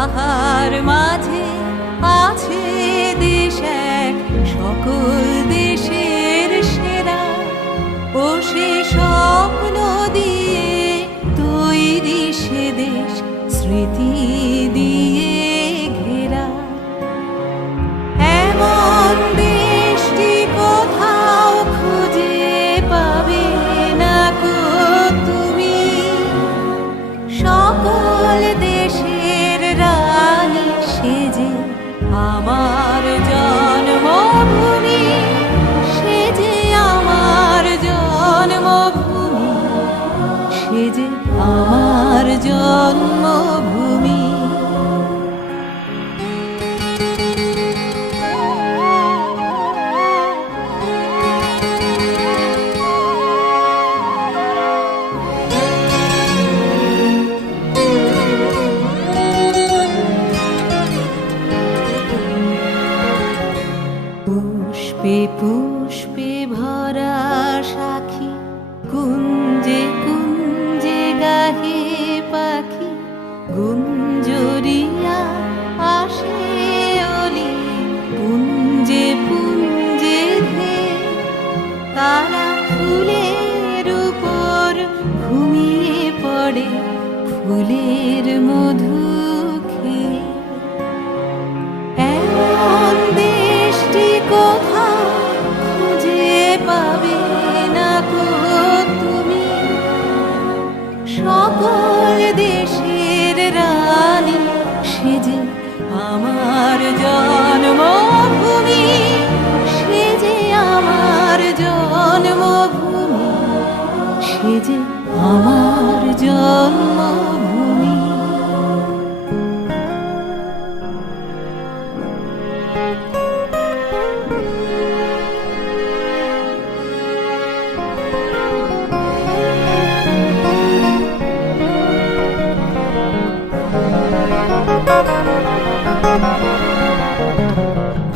তাহার মাঝে আছে দেশ এক, সকল দেশের সেরা। ও সে স্বপ্ন দিয়ে তৈরি সে দেশ, স্মৃতি দিয়ে ঘেরা। এমন দেশটি কোথাও খুঁজে পাবে না গো তুমি, সকল দেশের রানী সেজে আমার জন্মভূমি, সেজে আমার জন্মভূমি, সেজে আমার জন্মভূমি। পুষ্পে পুষ্পে ভরা সাখী, কুঞ্জে কুঞ্জে গাহে পাখি, গুঞ্জরিয়া আসে অলি, পুঞ্জে পুঞ্জে ধে। তারা ফুলের উপর ঘুমিয়ে পড়ে, ফুলের মধু খেয়ে। এমন দেশটি কোথাও খুঁজে পাবে না গো তুমি, সকল দেশের রানী সেজে আমার জন্মভূমি, সেজে আমার জন্মভূমি, সেজে আমার জন্মভূমি।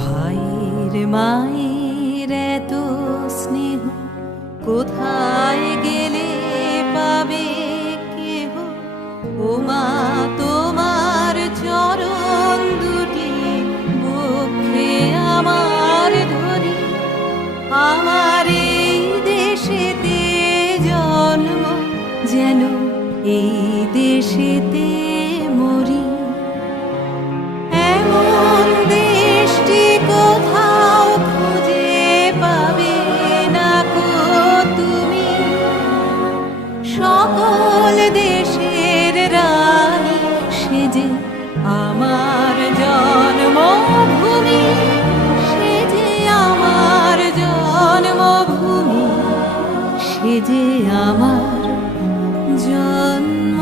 ভাইয়ের মায়ের এত স্নেহ কোথায় গেলে পাবে কেহ? ও মা তোমার চরণ দুটি বক্ষে আমার ধরি, আমার এই দেশেতে জন্ম, যেন এই দেশেতে মরি। এমন দেশটি কোথাও খুঁজে পাবে না গো তুমি, সকল দেশের রানী সেজে আমার জন্মভূমি, সেজে আমার জন্মভূমি, সেজে আমার জন্ম।